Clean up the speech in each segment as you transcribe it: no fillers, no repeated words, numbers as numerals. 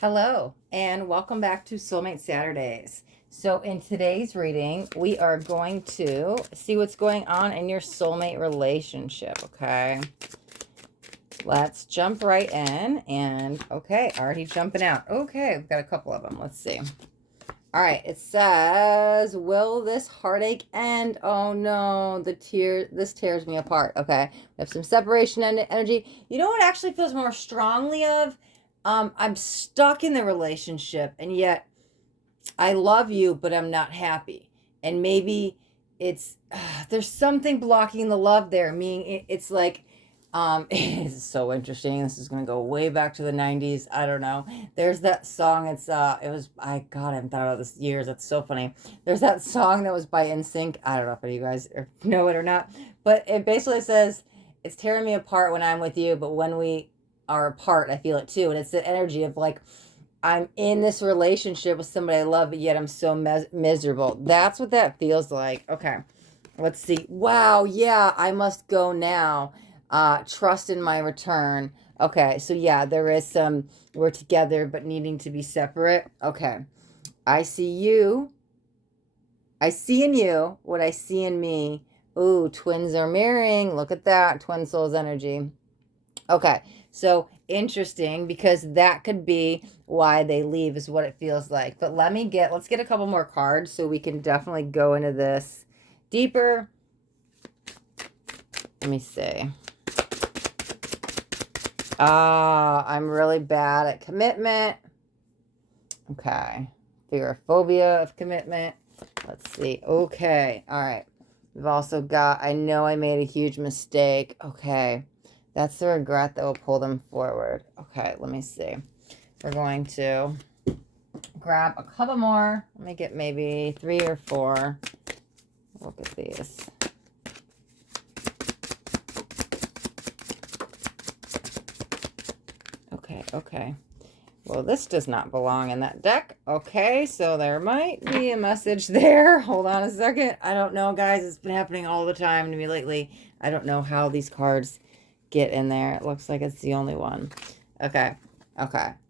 Hello, and welcome back to Soulmate Saturdays. So, in today's reading, we are going to see what's going on in your soulmate relationship, okay? Let's jump right in. And, okay, already jumping out. Okay, we've got a couple of them. Let's see. All right, it says, will this heartache end? Oh no, this tears me apart. Okay, we have some separation energy. You know what actually feels more strongly of? I'm stuck in the relationship, and yet I love you, but I'm not happy. And maybe it's there's something blocking the love there. Meaning it's like it's so interesting. This is gonna go way back to the 90s. I don't know. There's that song. I haven't thought about this in years. That's so funny. There's that song that was by NSYNC. I don't know if any of you guys know it or not, but it basically says it's tearing me apart when I'm with you, but when we are apart, I feel it too. And it's the energy of like, I'm in this relationship with somebody I love, but yet I'm so miserable. That's what that feels like. Okay, let's see. Wow, yeah, I must go now. Trust in my return. Okay, so yeah, there is some, we're together but needing to be separate. Okay, I see you. I see in you what I see in me. Ooh, twins are mirroring. Look at that, twin souls energy. Okay, so interesting, because that could be why they leave, is what it feels like. But let's get a couple more cards so we can definitely go into this deeper. Let me see. I'm really bad at commitment. Okay, fear or phobia of commitment. Let's see. Okay, all right. We've also got, I know I made a huge mistake. Okay. That's the regret that will pull them forward. Okay, let me see. We're going to grab a couple more. Let me get maybe 3 or 4. Look at these. Okay. Well, this does not belong in that deck. Okay, so there might be a message there. Hold on a second. I don't know, guys. It's been happening all the time to me lately. I don't know how these cards get in there. It looks like it's the only one. Okay.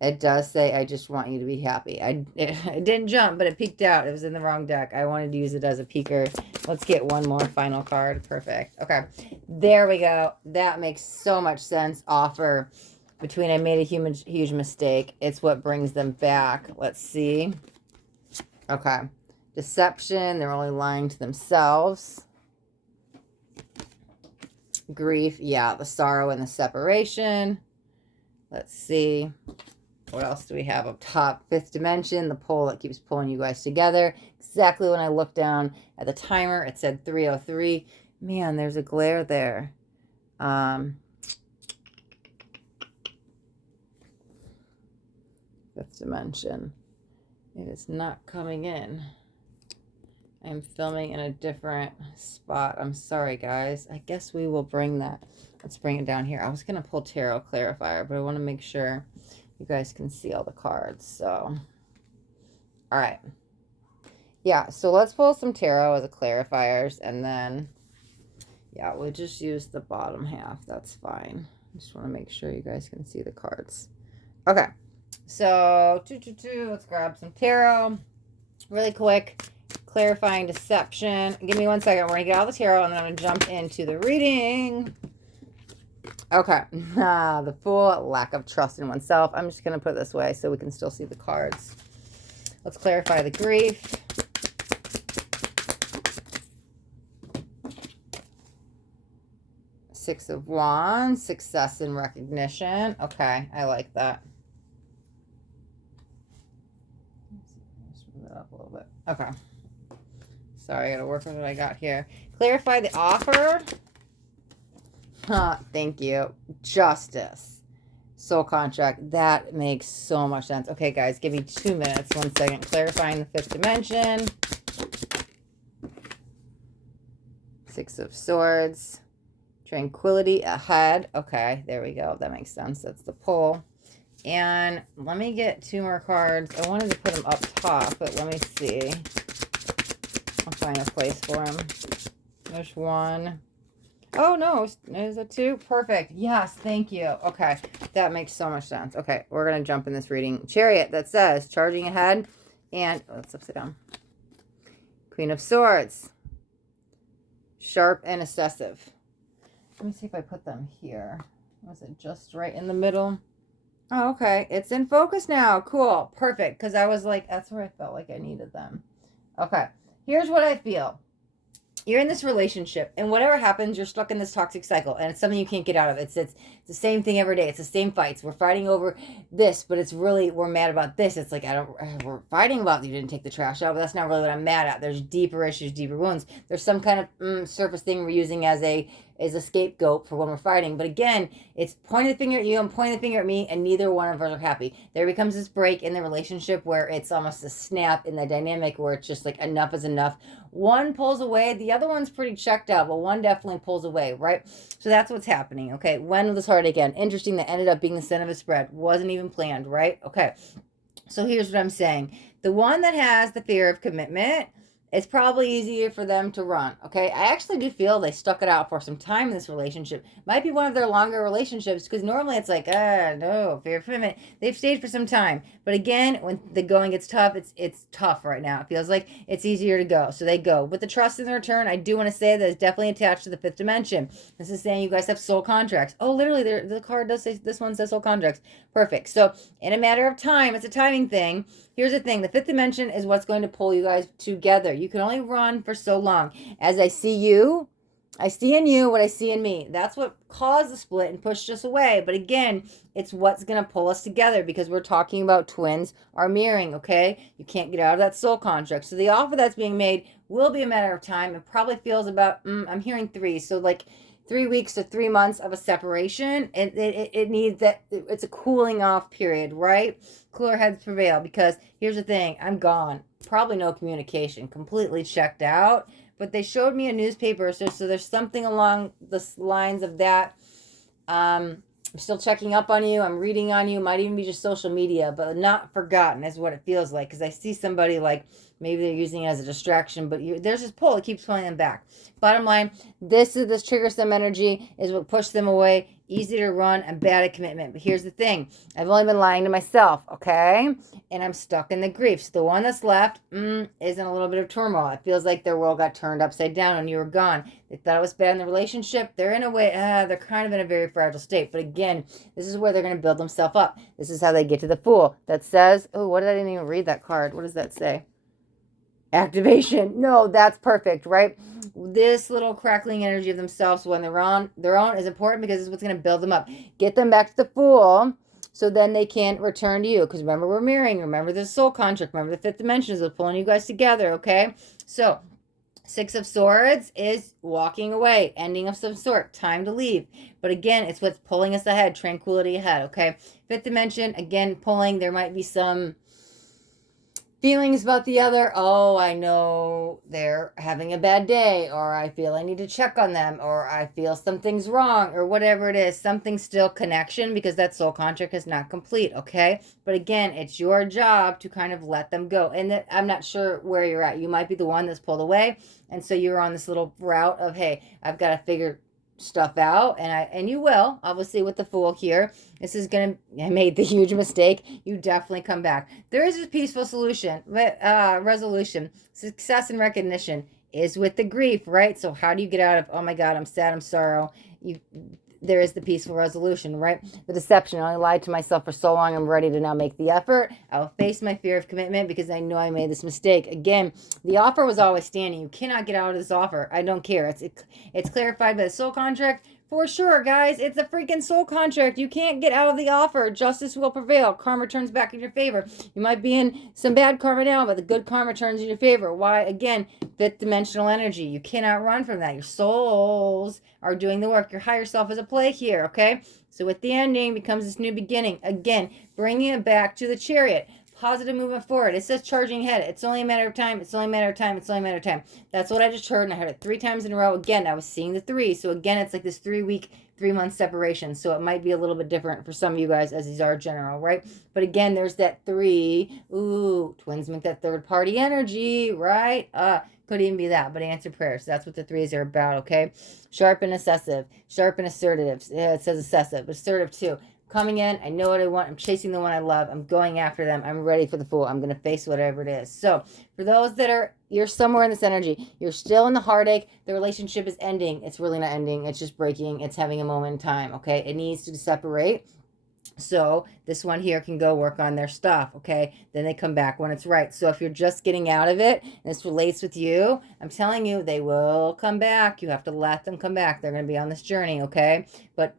It does say, I just want you to be happy. It didn't jump, but it peeked out. It was in the wrong deck. I wanted to use it as a peeker. Let's get one more final card. Perfect. Okay. There we go. That makes so much sense. Offer between I made a huge mistake. It's what brings them back. Let's see. Okay. Deception. They're only lying to themselves. Grief, yeah, the sorrow and the separation. Let's see. What else do we have up top? 5th dimension, the pole that keeps pulling you guys together. Exactly when I looked down at the timer, it said 303. Man, there's a glare there. 5th dimension. It is not coming in. I'm filming in a different spot. I'm sorry, guys. I guess we will bring that. Let's bring it down here. I was going to pull Tarot Clarifier, but I want to make sure you guys can see all the cards. So, all right. Yeah, so let's pull some Tarot as a clarifiers, and then, yeah, we'll just use the bottom half. That's fine. I just want to make sure you guys can see the cards. Okay, so, let's grab some Tarot really quick. Clarifying deception. Give me 1 second. We're going to get all the tarot, and then I'm going to jump into the reading. Okay. The Fool, lack of trust in oneself. I'm just going to put it this way so we can still see the cards. Let's clarify the grief. Six of Wands, success and recognition. Okay, I like that. Let's move that up a little bit. Okay. Sorry, I gotta work with what I got here. Clarify the offer. Thank you. Justice. Soul contract. That makes so much sense. Okay, guys, give me 2 minutes. 1 second. Clarifying the 5th dimension. 6 of Swords. Tranquility ahead. Okay, there we go. That makes sense. That's the pull. And let me get 2 more cards. I wanted to put them up top, but let me see. I'll find a place for them. There's 1. Oh, no. Is it 2? Perfect. Yes, thank you. Okay. That makes so much sense. Okay, we're going to jump in this reading. Chariot, that says charging ahead. And, oh, it's upside down. Queen of Swords. Sharp and assessive. Let me see if I put them here. Was it just right in the middle? Oh, okay. It's in focus now. Cool. Perfect. Because I was like, that's where I felt like I needed them. Okay. Here's what I feel. You're in this relationship, and whatever happens, you're stuck in this toxic cycle, and it's something you can't get out of. It's the same thing every day. It's the same fights. We're fighting over this, but it's really, we're mad about this. It's like, we're fighting about you didn't take the trash out, but that's not really what I'm mad at. There's deeper issues, deeper wounds. There's some kind of surface thing we're using as a scapegoat for when we're fighting. But again, it's pointing the finger at you and pointing the finger at me, and neither one of us are happy. There becomes this break in the relationship where it's almost a snap in the dynamic where it's just like enough is enough. One pulls away, the other one's pretty checked out, but one definitely pulls away, right? So that's what's happening, okay? When will this heart again? Interesting, that ended up being the center of a spread. Wasn't even planned, right? Okay, so here's what I'm saying. The one that has the fear of commitment, it's probably easier for them to run, okay? I actually do feel they stuck it out for some time in this relationship. Might be one of their longer relationships, because normally it's like, no, fear of commitment. They've stayed for some time. But again, when the going gets tough, it's tough right now. It feels like it's easier to go. So they go. With the trust in the return, I do want to say that it's definitely attached to the fifth dimension. This is saying you guys have soul contracts. Oh, literally, the card does say, this one says soul contracts. Perfect. So in a matter of time, it's a timing thing. Here's the thing. The fifth dimension is what's going to pull you guys together. You can only run for so long. As I see you, I see in you what I see in me. That's what caused the split and pushed us away. But again, it's what's going to pull us together, because we're talking about twins are mirroring, okay? You can't get out of that soul contract. So the offer that's being made will be a matter of time. It probably feels about, I'm hearing 3. So like 3 weeks to 3 months of a separation. It needs that. It's a cooling off period, right? Cooler heads prevail, because here's the thing. I'm gone. Probably no communication. Completely checked out. But they showed me a newspaper, so there's something along the lines of that. I'm still checking up on you. I'm reading on you. Might even be just social media, but not forgotten is what it feels like. Because I see somebody like maybe they're using it as a distraction, but there's this pull. It keeps pulling them back. Bottom line, this triggers them energy, is what pushed them away. Easy to run and bad at commitment. But here's the thing. I've only been lying to myself, okay? And I'm stuck in the grief. So the one that's left is in a little bit of turmoil. It feels like their world got turned upside down and you were gone. They thought it was bad in the relationship. They're in a way, they're kind of in a very fragile state. But again, this is where they're going to build themselves up. This is how they get to the Fool. That says, oh, what did I didn't even read that card? What does that say? Activation. No, that's perfect, right? This little crackling energy of themselves when they're on their own is important, because it's what's going to build them up. Get them back to the Fool, so then they can return to you. Because remember, we're mirroring. Remember the soul contract. Remember the fifth dimension is what's pulling you guys together, okay? So 6 of Swords is walking away, ending of some sort, time to leave. But again, it's what's pulling us ahead, tranquility ahead, okay? Fifth dimension, again, pulling. There might be some feelings about the other. Oh, I know they're having a bad day, or I feel I need to check on them, or I feel something's wrong, or whatever it is. Something's still connection, because that soul contract is not complete, okay? But again, it's your job to kind of let them go. And I'm not sure where you're at. You might be the one that's pulled away, and so you're on this little route of, hey, I've got to figure stuff out, and you will, obviously, with the Fool here. This is gonna, I made the huge mistake. You definitely come back. There is a peaceful solution, resolution. Success and recognition is with the grief, right? So how do you get out of, oh my God, I'm sad, I'm sorrow? There is the peaceful resolution, right? The deception. I lied to myself for so long. I'm ready to now make the effort. I will face my fear of commitment, because I know I made this mistake. Again, the offer was always standing. You cannot get out of this offer. I don't care. It's clarified by the soul contract. For sure, guys, it's a freaking soul contract. You can't get out of the offer. Justice will prevail. Karma turns back in your favor. You might be in some bad karma now, but the good karma turns in your favor. Why? Again, fifth dimensional energy. You cannot run from that. Your souls are doing the work. Your higher self is at play here, okay? So with the ending becomes this new beginning. Again, bringing it back to the Chariot. Positive movement forward. It says charging ahead. It's only a matter of time. It's only a matter of time. It's only a matter of time. That's what I just heard, and I heard it 3 times in a row. Again, I was seeing the 3. So again, it's like this 3-week, 3-month separation. So it might be a little bit different for some of you guys, as these are general, right? But again, there's that 3. Ooh, twins make that third party energy, right? Could even be that, but answer prayers. That's what the 3s are about, okay? Sharp and assessive. Sharp and assertive. Yeah, it says assessive. Assertive too. coming in. I know what I want. I'm chasing the one I love. I'm going after them. I'm ready for the Fool. I'm going to face whatever it is. So for those that are, you're somewhere in this energy, you're still in the heartache. The relationship is ending. It's really not ending. It's just breaking. It's having a moment in time. Okay. It needs to separate. So this one here can go work on their stuff, okay? Then they come back when it's right. So if you're just getting out of it, and this relates with you, I'm telling you, they will come back. You have to let them come back. They're going to be on this journey, okay? But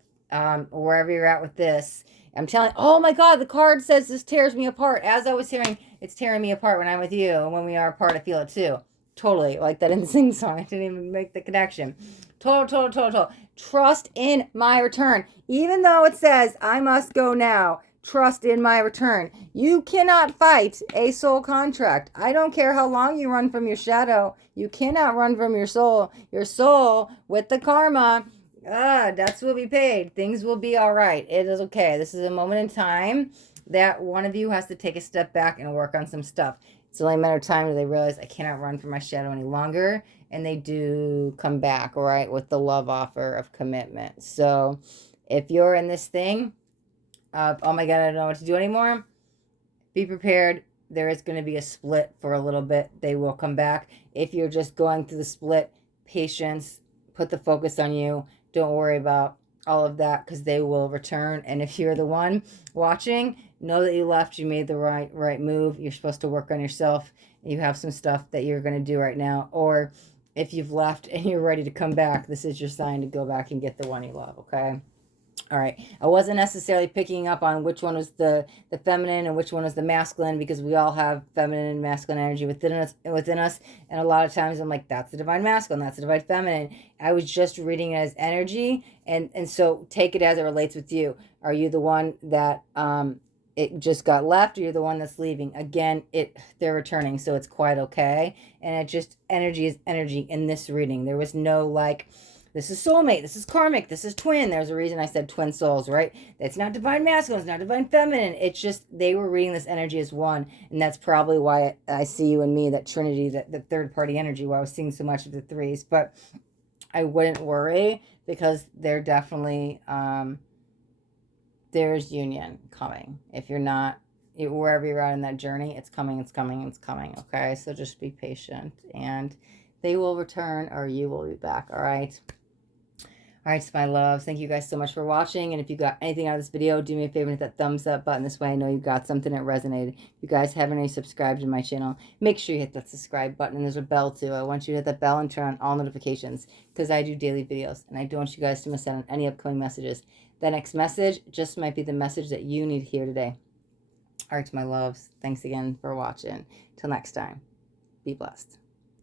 wherever you're at with this, I'm telling, oh my God, the card says this tears me apart. As I was hearing, it's tearing me apart when I'm with you. And when we are apart, I feel it too. Totally, like that in the sing song. I didn't even make the connection. Total. Trust in my return. Even though it says, I must go now, trust in my return. You cannot fight a soul contract. I don't care how long you run from your shadow. You cannot run from your soul. Your soul, with the karma, debts will be paid. Things will be all right. It is okay. This is a moment in time that one of you has to take a step back and work on some stuff. It's only a matter of time that they realize I cannot run from my shadow any longer. And they do come back, right, with the love offer of commitment. So if you're in this thing of, oh my God, I don't know what to do anymore, be prepared. There is going to be a split for a little bit. They will come back. If you're just going through the split, patience, put the focus on you. Don't worry about all of that because they will return. And if you're the one watching, know that you left. You made the right move. You're supposed to work on yourself. You have some stuff that you're going to do right now. Or if you've left and you're ready to come back, this is your sign to go back and get the one you love, okay? All right. I wasn't necessarily picking up on which one was the feminine and which one was the masculine because we all have feminine and masculine energy within us. And a lot of times I'm like, that's the divine masculine, that's the divine feminine. I was just reading it as energy. And so take it as it relates with you. Are you the one that it just got left, or you're the one that's leaving? Again, they're returning, so it's quite okay. And it just, energy is energy in this reading. There was no like, this is soulmate, this is karmic, this is twin. There's a reason I said twin souls, right? It's not divine masculine, it's not divine feminine. It's just they were reading this energy as one. And that's probably why I see you and me, that trinity, that the third party energy, why I was seeing so much of the threes. But I wouldn't worry because they're definitely, there's union coming. If you're not, wherever you're at in that journey, it's coming, okay? So just be patient and they will return or you will be back, all right? All right, my loves, thank you guys so much for watching. And if you got anything out of this video, do me a favor and hit that thumbs up button. This way I know you got something that resonated. If you guys haven't already subscribed to my channel, make sure you hit that subscribe button. And there's a bell too. I want you to hit that bell and turn on all notifications because I do daily videos. And I don't want you guys to miss out on any upcoming messages. The next message just might be the message that you need to hear today. All right, my loves, thanks again for watching. Till next time, be blessed.